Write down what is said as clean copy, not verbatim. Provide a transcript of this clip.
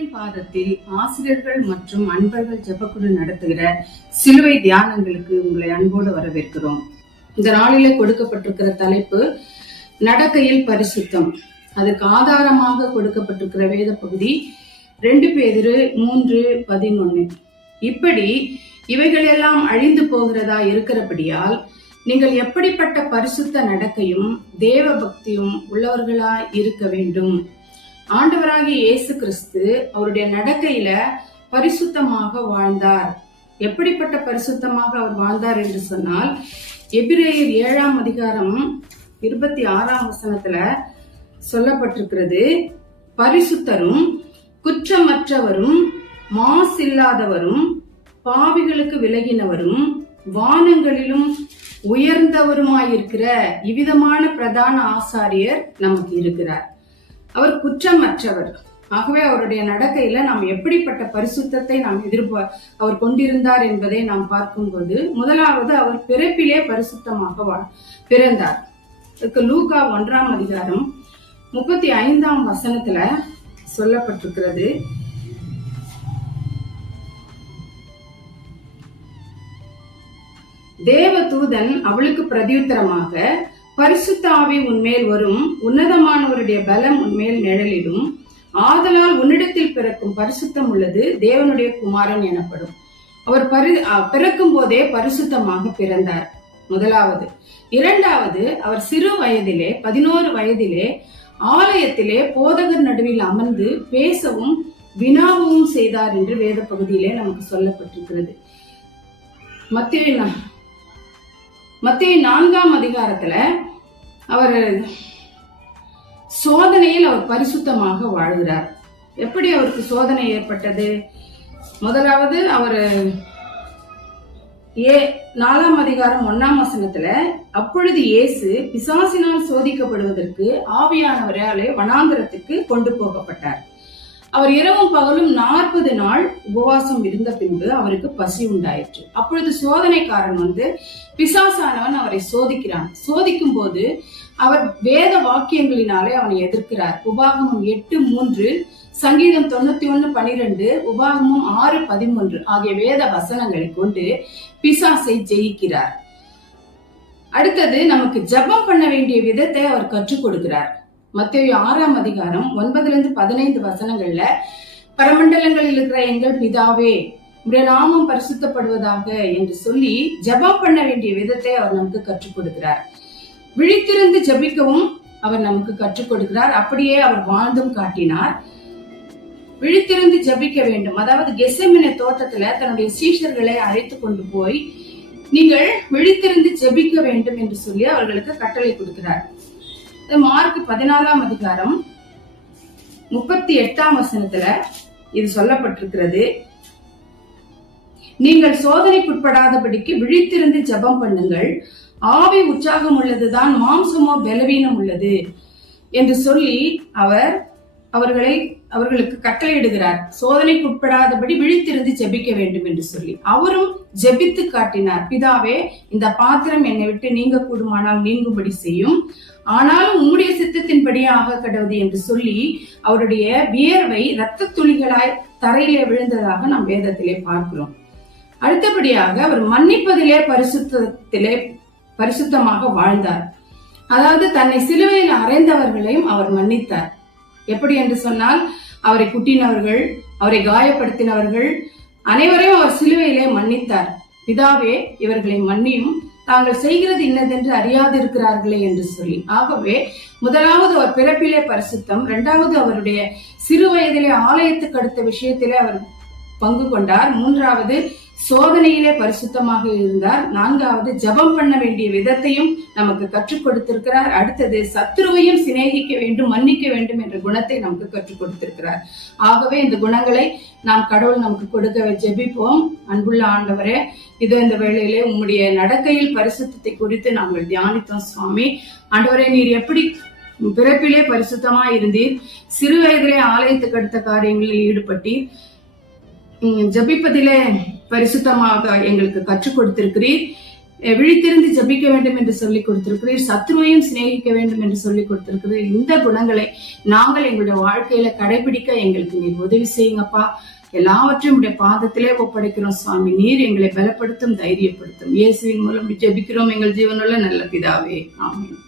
ஆண்டவரின் பாதத்தில் ஆசிரியர்கள் மற்றும் அன்பர்கள் ஜெபக்குழு நடத்துகிற சிலுவை தியானங்களுக்கு உங்களை அன்போடு வரவேற்கிறோம். இந்த நாளிலே கொடுக்கப்பட்டிருக்கிற தலைப்பு நடக்கையில் பரிசுத்தம். அதற்கு ஆதாரமாக கொடுக்கப்பட்டிருக்கிற வேத பகுதி 2 பேதுரு 3:11. இப்படி இவைகளெல்லாம் அழிந்து போகிறதா இருக்கிறபடியால் நீங்கள் எப்படிப்பட்ட பரிசுத்த நடக்கையும் தேவ பக்தியும் உள்ளவர்களாய் இருக்க வேண்டும். ஆண்டவராகிய இயேசு கிறிஸ்து அவருடைய நடக்கையில பரிசுத்தமாக வாழ்ந்தார். எப்படிப்பட்ட பரிசுத்தமாக அவர் வாழ்ந்தார் என்று சொன்னால், எபிரேயர் 7:26 சொல்லப்பட்டிருக்கிறது, பரிசுத்தரும் குற்றமற்றவரும் மாசில்லாதவரும் பாவிகளுக்கு விலகினவரும் வானங்களிலும் உயர்ந்தவருமாயிருக்கிற இவ்விதமான பிரதான ஆசாரியர் நமக்கு இருக்கிறார். அவர் குற்றமற்றவர். ஆகவே அவருடைய நடக்கையில நாம் எப்படிப்பட்ட பரிசுத்தத்தை நாம் அவர் கொண்டிருந்தார் என்பதை நாம் பார்க்கும்போது, முதலாவது அவர் பிறப்பிலே பரிசுத்தமாக பிறந்தார். லூக்கா 1:35 சொல்லப்பட்டிருக்கிறது, தேவ தூதன் அவளுக்கு பிரதியுத்தரமாக, பரிசுத்த ஆவி உன்மேல் வரும், உன்னதமானவருடைய பலம் உன்மேல் நிழலிடும், ஆதலால் உன்னிடத்தில் பிறக்கும் பரிசுத்தம் உள்ளது தேவனுடைய குமாரன் எனப்படும். அவர் பிறக்கும் போதே பரிசுத்தமாக பிறந்தார். முதலாவது. இரண்டாவது, அவர் சிறு வயதிலே 11 வயதிலே ஆலயத்திலே போதகர் நடுவில் அமர்ந்து பேசவும் வினாவும் செய்தார் என்று வேத பகுதியிலே நமக்கு சொல்லப்பட்டிருக்கிறது. மத்தேயு 4 அவர் சோதனையில் அவர் பரிசுத்தமாக வாழ்கிறார். எப்படி அவருக்கு சோதனை ஏற்பட்டது? முதலாவது, அவர் 4:1 அப்பொழுது இயேசு பிசாசினால் சோதிக்கப்படுவதற்கு ஆவியானவராலே வனாந்தரத்துக்கு கொண்டு போகப்பட்டார். அவர் இரவும் பகலும் 40 நாள் உபவாசம் இருந்த பின்பு அவருக்கு பசி உண்டாயிற்று. அப்பொழுது சோதனைக்காரன் பிசாசானவன் அவரை சோதிக்கிறான். சோதிக்கும் போது அவர் வேத வாக்கியங்களினாலே அவனை எதிர்க்கிறார். உபாகமம் 8:3, சங்கீதம் 91:12, உபாகமம் 6:13 ஆகிய வேத வசனங்களை கொண்டு பிசாசை ஜெயிக்கிறார். அடுத்தது, நமக்கு ஜெபம் பண்ண வேண்டிய விதத்தை அவர் கற்றுக் கொடுக்கிறார். மத்தேயு 6:9-15 பரமண்டலங்களில் இருக்கிற எங்கள் பிதாவே, உடைய நாமம் பரிசுத்தப்படுவதாக என்று சொல்லி ஜெபம் பண்ண வேண்டிய விதத்தை அவர் நமக்கு கற்றுக் கொடுக்கிறார். விழித்திருந்து ஜெபிக்கவும் அவர் நமக்கு கற்றுக் கொடுக்கிறார். அப்படியே அவர் வாழ்ந்தும் காட்டினார். விழித்திருந்து ஜெபிக்க வேண்டும். அதாவது கெத்செமனே தோட்டத்துல தன்னுடைய சீஷர்களை அழைத்து கொண்டு போய் நீங்கள் விழித்திருந்து ஜெபிக்க வேண்டும் என்று சொல்லி அவர்களுக்கு கட்டளை கொடுக்கிறார். மார்க் 14:38 இது சொல்லப்பட்டிருக்கிறது, நீங்கள் சோதனைக்குட்படாதபடிக்கு விழித்திருந்து ஜெபம் பண்ணுங்கள், ஆவி உற்சாகம் உள்ளதுதான், மாம்சமோ பலவீனம் உள்ளது என்று சொல்லி அவர்களுக்கு கட்டளையிடுகிறார். சோதனைக்குட்படாதபடி விழித்திருந்து ஜெபிக்க வேண்டும் என்று சொல்லி அவரும் ஜெபித்து காட்டினார். பிதாவே, இந்த பாத்திரம் என்னை விட்டு நீங்க கூடுமானால் நீங்கும்படி செய்யும், ஆனாலும் உம்முடைய சித்தத்தின்படியே ஆக கடவுது என்று சொல்லி அவருடைய வியர்வை இரத்த துளிகளாய் தரையிலே விழுந்ததாக நாம் வேதத்திலே பார்க்கிறோம். அடுத்தபடியாக அவர் மன்னிப்பதிலே பரிசுத்தமாக வாழ்ந்தார். அதாவது தன்னை சிலுவையில் அறைந்தவர்களையும் அவர் மன்னித்தார். எப்படி என்று சொன்னால், அவரை குட்டினவர்கள், அவரை காயப்படுத்தினவர்கள் அனைவரையும் அவர் சிலுவையிலே மன்னித்தார். பிதாவே, இவர்களை மன்னியும், தாங்கள் செய்கிறது இன்னதென்று அறியாதிருக்கிறார்களே என்று சொல்லி. ஆகவே முதலாவது அவர் பிறப்பிலே பரிசுத்தம், இரண்டாவது அவருடைய சிறு வயதிலே ஆலயத்துக்கு அடுத்த விஷயத்திலே அவர் பங்கு கொண்டார், மூன்றாவது சோதனையிலே பரிசுத்தமாக இருந்தார், நான்காவது ஜெபம் பண்ண வேண்டிய விதத்தையும் நமக்கு கற்றுக் கொடுத்திருக்கிறார். அடுத்தது சத்துருவையும் சிநேகிக்க வேண்டும், மன்னிக்க வேண்டும் என்ற குணத்தை நமக்கு கற்றுக் கொடுத்திருக்கிறார். ஆகவே இந்த குணங்களை நாம் கடவுள் நமக்கு கொடுக்க ஜெபிப்போம். அன்புள்ள ஆண்டவரே, இதோ இந்த வேளையிலே உம்முடைய நடக்கையில் பரிசுத்தத்தை குறித்து நாங்கள் தியானித்தோம். சுவாமி ஆண்டவரே, நீர் எப்படி பிறப்பிலே பரிசுத்தமா இருந்தீர், சிறு வயதிலே ஆலயத்துக்கு அடுத்த காரியங்களில் ஈடுபட்டீர், ஜெபிப்பதிலே பரிசுத்தமாக எங்களுக்கு கற்றுக் கொடுத்திருக்கிறீர். விழித்திருந்து ஜபிக்க வேண்டும் என்று சொல்லிக் கொடுத்திருக்கிறீர். சத்ருவையும் சிநேகிக்க வேண்டும் என்று சொல்லிக் கொடுத்திருக்கிறீர். இந்த குணங்களை நாங்கள் எங்களுடைய வாழ்க்கையில கடைபிடிக்க எங்களுக்கு நீர் உதவி செய்யுங்கப்பா. எல்லாவற்றையும் உடைய பாதத்திலே ஒப்படைக்கிறோம் சுவாமி. நீர் எங்களை பலப்படுத்தும், தைரியப்படுத்தும். இயேசுவின் மூலம் ஜெபிக்கிறோம் எங்கள் ஜீவனுள்ள நல்ல பிதாவே, ஆமென்.